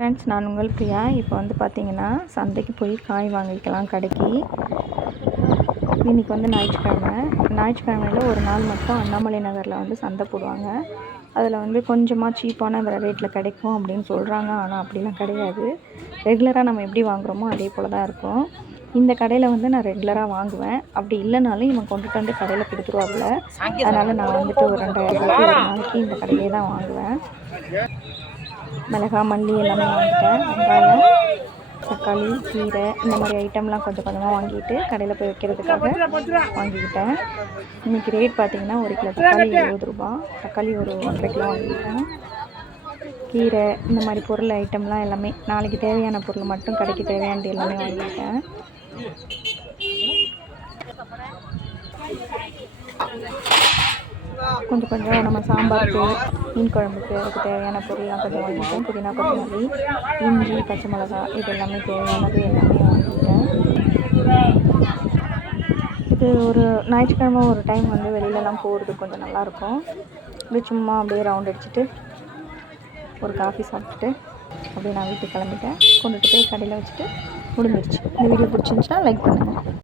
Friends, நான் உங்கள் பிரியா. இப்போ வந்து பார்த்திங்கன்னா, சந்தைக்கு போய் காய் வாங்கிக்கலாம் கடைக்கு. இன்றைக்கி வந்து ஞாயிற்றுக்கிழமையில் ஒரு நாள் மட்டும் அண்ணாமலை நகரில் வந்து சந்தை போடுவாங்க. அதில் வந்து கொஞ்சமாக சீப்பான ரேட்டில் கிடைக்கும் அப்படின்னு சொல்கிறாங்க. ஆனால் அப்படிலாம் கிடையாது. ரெகுலராக நம்ம எப்படி வாங்குகிறோமோ அதே போல் தான் இருக்கும். இந்த கடையில் வந்து நான் ரெகுலராக வாங்குவேன். அப்படி இல்லைனாலும் இவன் கொண்டுட்டு வந்து கடையில் கொடுத்துருவாப்புல. அதனால் நான் வந்துட்டு ஒரு 2000 ஒரு நாளைக்கு இந்த கடையிலே தான் வாங்குவேன். மிளகா, மல்லி எல்லாமே வாங்கிட்டேன். வெங்காயம், தக்காளி, கீரை இந்த மாதிரி ஐட்டம்லாம் கொஞ்சம் கொஞ்சமாக வாங்கிட்டு கடையில் போய் வைக்கிறதுக்காக வாங்கிக்கிட்டேன். இன்றைக்கி ரேட் பார்த்திங்கன்னா 1 கிலோ தக்காளி 20 ரூபா. தக்காளி ஒரு 1,5 கிலோ வாங்கிக்கிட்டேன். கீரை இந்த மாதிரி பொருள் ஐட்டம்லாம் எல்லாமே நாளைக்கு தேவையான பொருள் மட்டும் கடைக்கு தேவையானது எல்லாமே வாங்கிக்கிட்டேன். கொஞ்சம் கொஞ்சம் நம்ம சாம்பாருக்கு, மீன் குழம்புக்கு அதுக்கு தேவையான பொருள்லாம் கொஞ்சம் வாங்கிட்டேன். புதினா, கொத்தமல்லி, இஞ்சி, பச்சை மிளகா இது எல்லாமே தேவையானது எல்லாமே வாங்கிட்டேன். இது ஒரு ஞாயிற்றுக்கிழமை ஒரு டைம் வந்து வெளியிலலாம் போகிறது கொஞ்சம் நல்லாயிருக்கும். இப்படி சும்மா அப்படியே ரவுண்ட் அடிச்சுட்டு ஒரு காஃபி சாப்பிட்டுட்டு அப்படியே நான் வீட்டுக்கு கிளம்பிட்டேன். கொண்டுட்டு போய் கடையில் வச்சுட்டு முடிஞ்சிருச்சு. இந்த வீடியோ பிடிச்சிருந்துச்சுன்னா லைக் பண்ணுங்கள்.